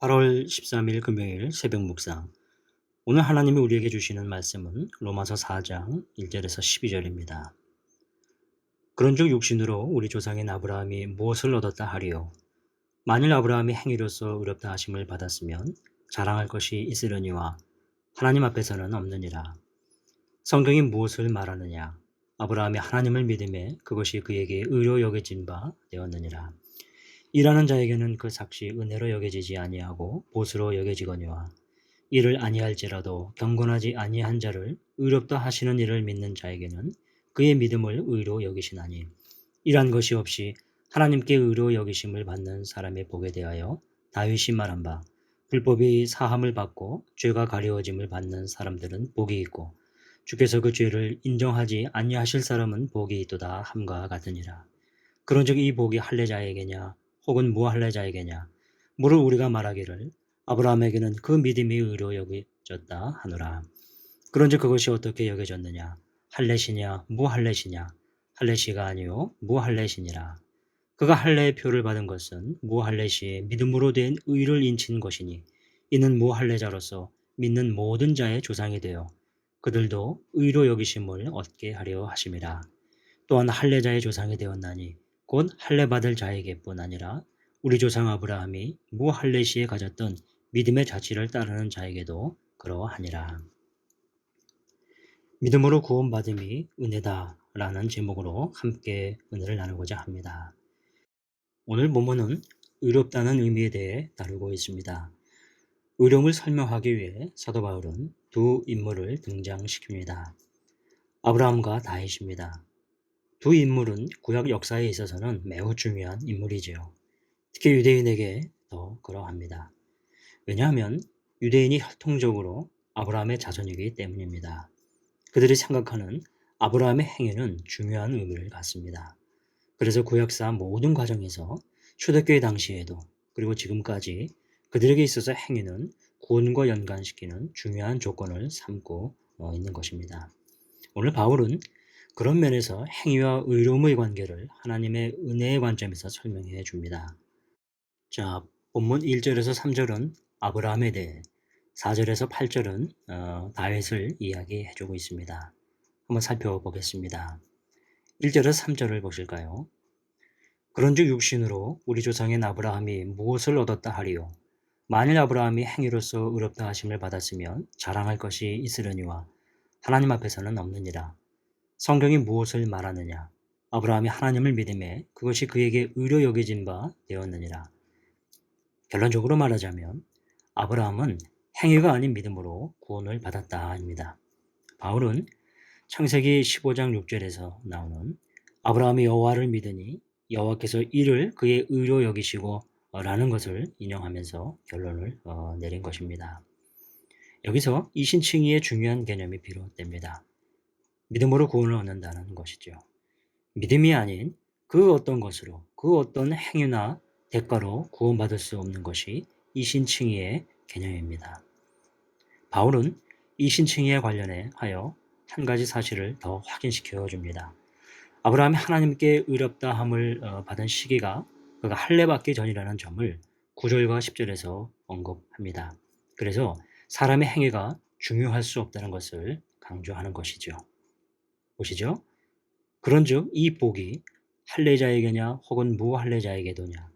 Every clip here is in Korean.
8월 13일 금요일 새벽 묵상. 오늘 하나님이 우리에게 주시는 말씀은 로마서 4장 1절에서 12절입니다. 그런즉 육신으로 우리 조상인 아브라함이 무엇을 얻었다 하리요? 만일 아브라함이 행위로서 의롭다 하심을 받았으면 자랑할 것이 있으려니와 하나님 앞에서는 없느니라. 성경이 무엇을 말하느냐? 아브라함이 하나님을 믿음에 그것이 그에게 의로 여겨진 바 되었느니라. 일하는 자에게는 그 삭시 은혜로 여겨지지 아니하고 보수로 여겨지거니와 이를 아니할지라도 경건하지 아니한 자를 의롭다 하시는 이를 믿는 자에게는 그의 믿음을 의로 여기시나니 이란 것이 없이 하나님께 의로 여기심을 받는 사람의 복에 대하여 다윗이 말한 바 불법이 사함을 받고 죄가 가려워짐을 받는 사람들은 복이 있고 주께서 그 죄를 인정하지 아니하실 사람은 복이 있도다 함과 같으니라. 그런즉 이 복이 할례자에게냐 혹은 무할례자에게냐 무릇 우리가 말하기를 아브라함에게는 그 믿음이 의로 여겨졌다 하노라. 그런즉 그것이 어떻게 여겨졌느냐? 할례시냐 무할례시냐? 할례시가 아니요 무할례시니라. 그가 할례의 표를 받은 것은 무할례시의 믿음으로 된 의를 인친 것이니 이는 무할례자로서 믿는 모든 자의 조상이 되어 그들도 의로 여기심을 얻게 하려 하심이라. 또한 할례자의 조상이 되었나니 곧 할례받을 자에게뿐 아니라 우리 조상 아브라함이 무할례시에 가졌던 믿음의 자취를 따르는 자에게도 그러하니라. 믿음으로 구원받음이 은혜다 라는 제목으로 함께 은혜를 나누고자 합니다. 오늘 본문은 의롭다는 의미에 대해 다루고 있습니다. 의로움을 설명하기 위해 사도 바울은 두 인물을 등장시킵니다. 아브라함과 다윗입니다. 두 인물은 구약 역사에 있어서는 매우 중요한 인물이지요. 특히 유대인에게 더 그러합니다. 왜냐하면 유대인이 혈통적으로 아브라함의 자손이기 때문입니다. 그들이 생각하는 아브라함의 행위는 중요한 의미를 갖습니다. 그래서 구약사 모든 과정에서 초대교회 당시에도 그리고 지금까지 그들에게 있어서 행위는 구원과 연관시키는 중요한 조건을 삼고 있는 것입니다. 오늘 바울은 그런 면에서 행위와 의로움의 관계를 하나님의 은혜의 관점에서 설명해 줍니다. 자, 본문 1절에서 3절은 아브라함에 대해, 4절에서 8절은 다윗을 이야기해 주고 있습니다. 한번 살펴보겠습니다. 1절에서 3절을 보실까요? 그런즉 육신으로 우리 조상인 아브라함이 무엇을 얻었다 하리요? 만일 아브라함이 행위로서 의롭다 하심을 받았으면 자랑할 것이 있으려니와 하나님 앞에서는 없느니라. 성경이 무엇을 말하느냐? 아브라함이 하나님을 믿음에 그것이 그에게 의로 여겨진 바 되었느니라. 결론적으로 말하자면 아브라함은 행위가 아닌 믿음으로 구원을 받았다입니다. 바울은 창세기 15장 6절에서 나오는 아브라함이 여호와를 믿으니 여호와께서 이를 그의 의로 여기시고 라는 것을 인용하면서 결론을 내린 것입니다. 여기서 이신칭의의 중요한 개념이 비롯됩니다. 믿음으로 구원을 얻는다는 것이죠. 믿음이 아닌 그 어떤 것으로 그 어떤 행위나 대가로 구원받을 수 없는 것이 이신칭의의 개념입니다. 바울은 이신칭의에 관련해 하여 한 가지 사실을 더 확인시켜 줍니다. 아브라함이 하나님께 의롭다함을 받은 시기가 그가 할례받기 전이라는 점을 9절과 10절에서 언급합니다. 그래서 사람의 행위가 중요할 수 없다는 것을 강조하는 것이죠. 보시죠. 그런즉 이 복이 할례자에게냐 혹은 무할례자에게도냐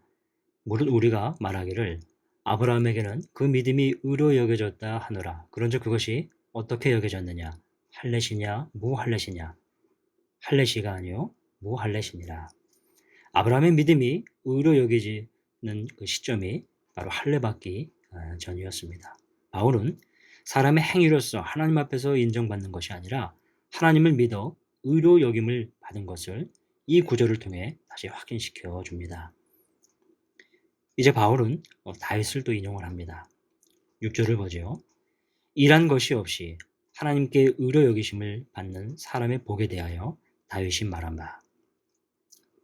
무릇 우리가 말하기를 아브라함에게는 그 믿음이 의로 여겨졌다 하노라. 그런즉 그것이 어떻게 여겨졌느냐? 할례시냐 무할례시냐? 할례시가 아니요 무할례시니라. 아브라함의 믿음이 의로 여겨지는 그 시점이 바로 할례받기 전이었습니다. 바울은 사람의 행위로서 하나님 앞에서 인정받는 것이 아니라 하나님을 믿어 의로 여김을 받은 것을 이 구절을 통해 다시 확인시켜 줍니다. 이제 바울은 다윗을 또 인용을 합니다. 6절을 보죠. 일한 것이 없이 하나님께 의로 여기심을 받는 사람의 복에 대하여 다윗이 말한 바.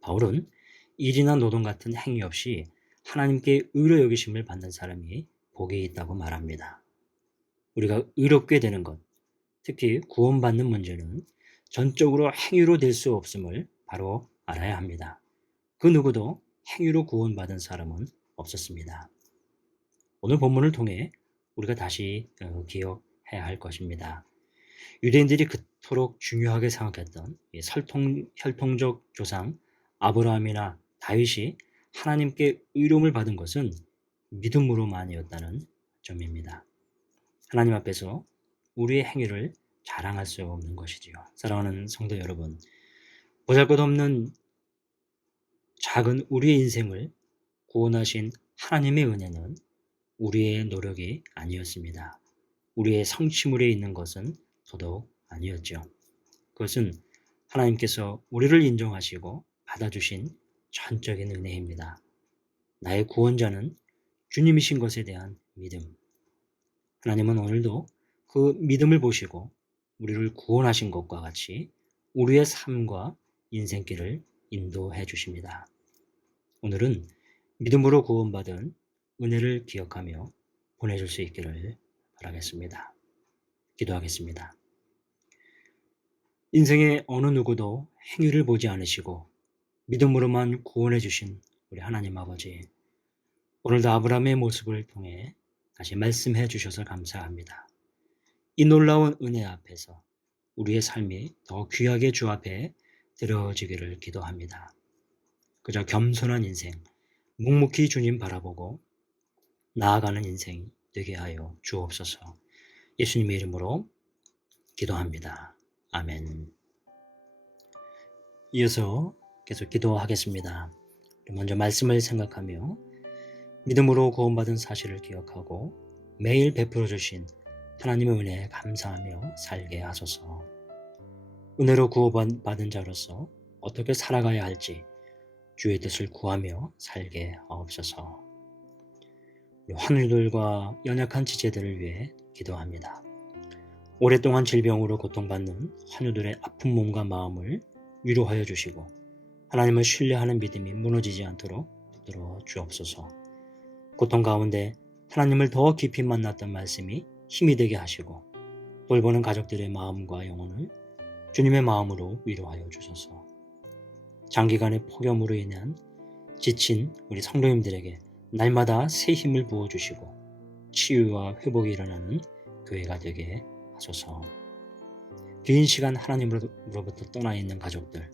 바울은 일이나 노동 같은 행위 없이 하나님께 의로 여기심을 받는 사람이 복이 있다고 말합니다. 우리가 의롭게 되는 것, 특히 구원받는 문제는 전적으로 행위로 될 수 없음을 바로 알아야 합니다. 그 누구도 행위로 구원받은 사람은 없었습니다. 오늘 본문을 통해 우리가 다시 기억해야 할 것입니다. 유대인들이 그토록 중요하게 생각했던 이 혈통적 조상 아브라함이나 다윗이 하나님께 의로움을 받은 것은 믿음으로만이었다는 점입니다. 하나님 앞에서 우리의 행위를 자랑할 수 없는 것이지요. 사랑하는 성도 여러분, 보잘것없는 작은 우리의 인생을 구원하신 하나님의 은혜는 우리의 노력이 아니었습니다. 우리의 성취물에 있는 것은 더더욱 아니었죠. 그것은 하나님께서 우리를 인정하시고 받아주신 전적인 은혜입니다. 나의 구원자는 주님이신 것에 대한 믿음. 하나님은 오늘도 그 믿음을 보시고 우리를 구원하신 것과 같이 우리의 삶과 인생길을 인도해 주십니다. 오늘은 믿음으로 구원받은 은혜를 기억하며 보내줄 수 있기를 바라겠습니다. 기도하겠습니다. 인생의 어느 누구도 행위를 보지 않으시고 믿음으로만 구원해 주신 우리 하나님 아버지, 오늘도 아브라함의 모습을 통해 다시 말씀해 주셔서 감사합니다. 이 놀라운 은혜 앞에서 우리의 삶이 더 귀하게 주 앞에 드려지기를 기도합니다. 그저 겸손한 인생, 묵묵히 주님 바라보고 나아가는 인생 되게 하여 주옵소서. 예수님의 이름으로 기도합니다. 아멘. 이어서 계속 기도하겠습니다. 먼저 말씀을 생각하며 믿음으로 구원받은 사실을 기억하고 매일 베풀어 주신 하나님의 은혜에 감사하며 살게 하소서. 은혜로 구원받은 자로서 어떻게 살아가야 할지 주의 뜻을 구하며 살게 하옵소서. 환우들과 연약한 지체들을 위해 기도합니다. 오랫동안 질병으로 고통받는 환우들의 아픈 몸과 마음을 위로하여 주시고 하나님을 신뢰하는 믿음이 무너지지 않도록 붙들어 주옵소서. 고통 가운데 하나님을 더 깊이 만났던 말씀이 힘이 되게 하시고 돌보는 가족들의 마음과 영혼을 주님의 마음으로 위로하여 주소서. 장기간의 폭염으로 인한 지친 우리 성도님들에게 날마다 새 힘을 부어주시고 치유와 회복이 일어나는 교회가 되게 하소서. 긴 시간 하나님으로부터 떠나 있는 가족들,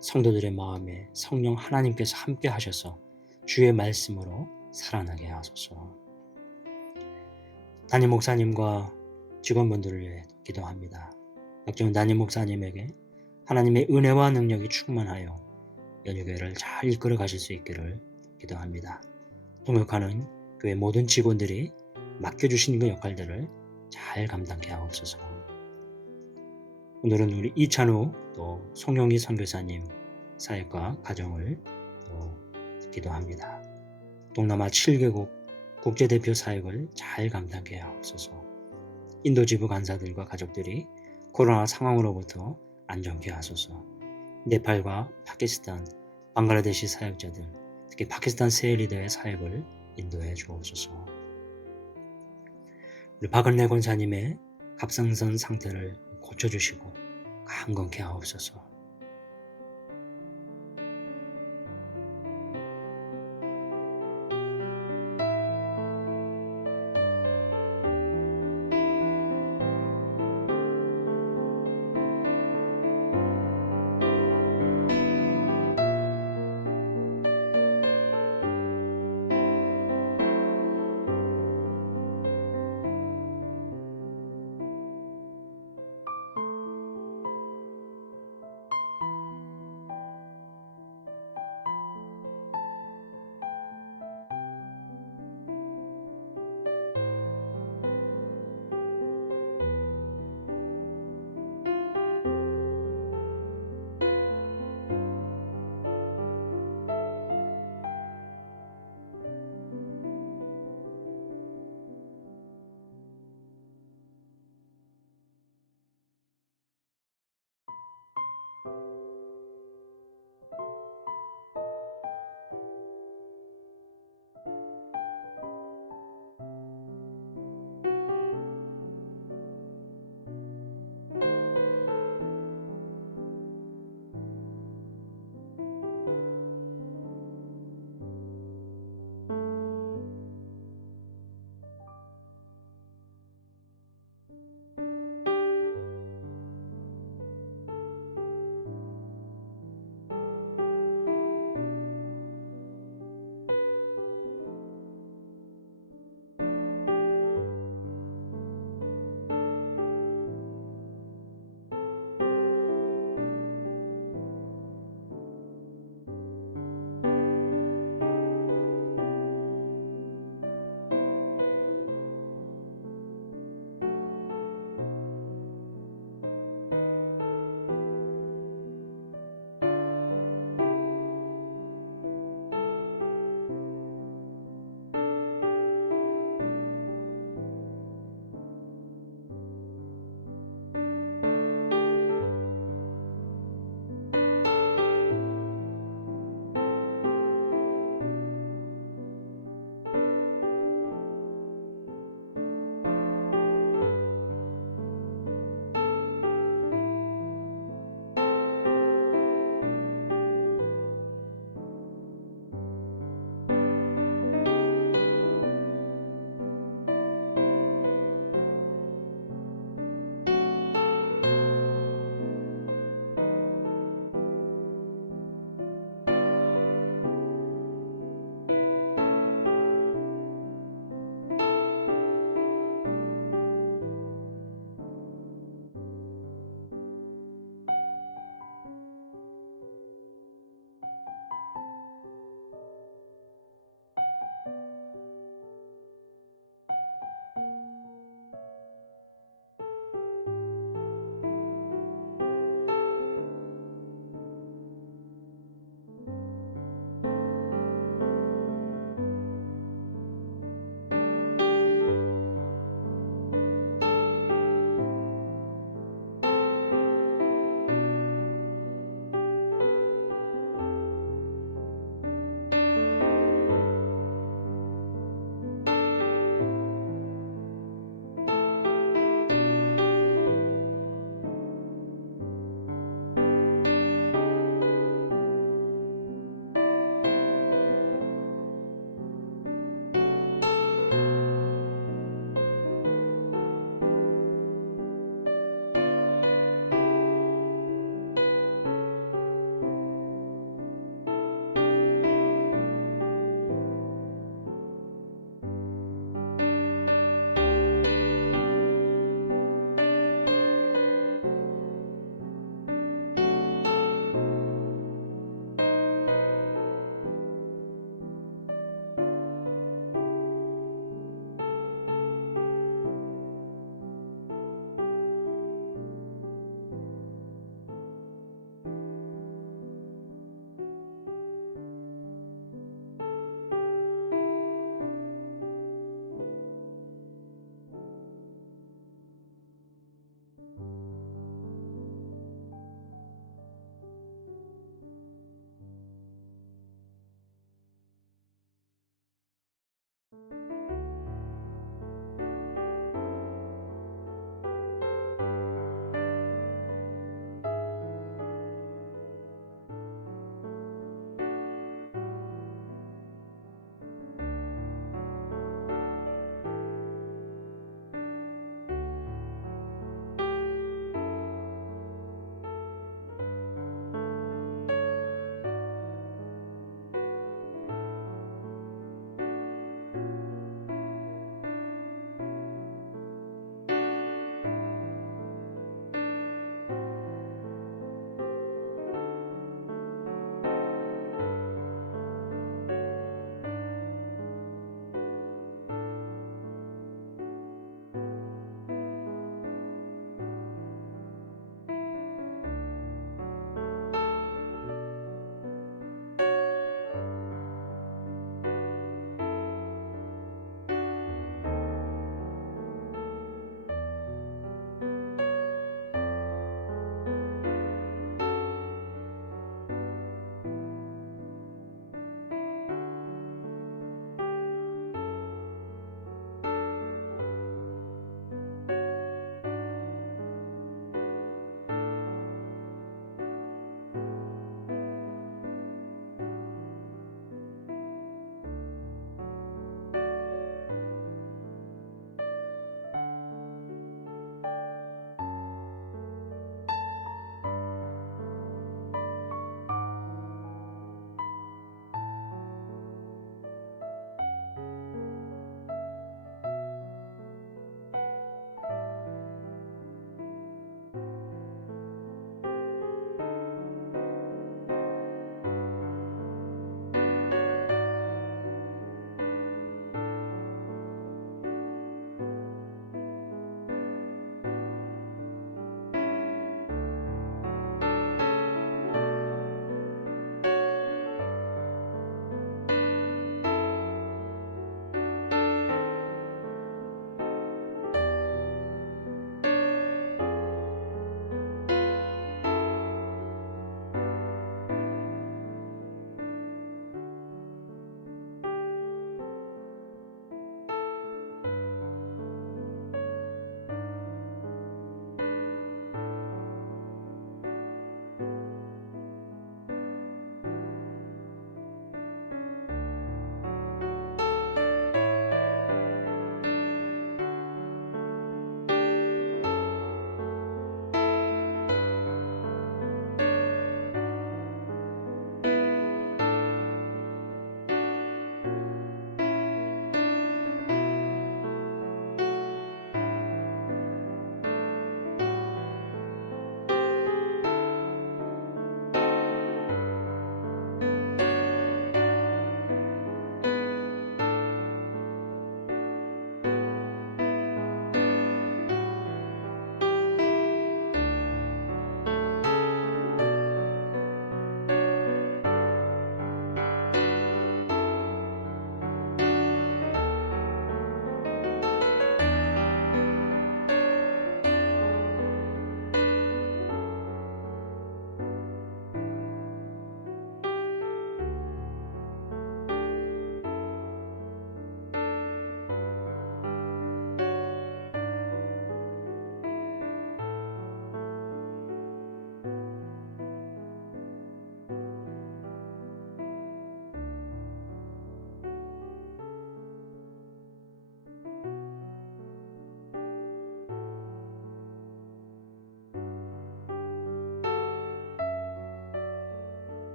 성도들의 마음에 성령 하나님께서 함께 하셔서 주의 말씀으로 살아나게 하소서. 담임 목사님과 직원분들을 위해 기도합니다. 박정훈 담임 목사님에게 하나님의 은혜와 능력이 충만하여 연유교회를 잘 이끌어 가실 수 있기를 기도합니다. 동역하는 교회 모든 직원들이 맡겨주신 그 역할들을 잘 감당케 하옵소서. 오늘은 우리 이찬우 또 송영희 선교사님 사역과 가정을 또 기도합니다. 동남아 7개국 국제대표 사역을 잘 감당케 하옵소서. 인도 지부 간사들과 가족들이 코로나 상황으로부터 안정케 하소서. 네팔과 파키스탄, 방글라데시 사역자들, 특히 파키스탄 새 리더의 사역을 인도해 주옵소서. 우리 박은래 권사님의 갑상선 상태를 고쳐주시고 강건케 하옵소서.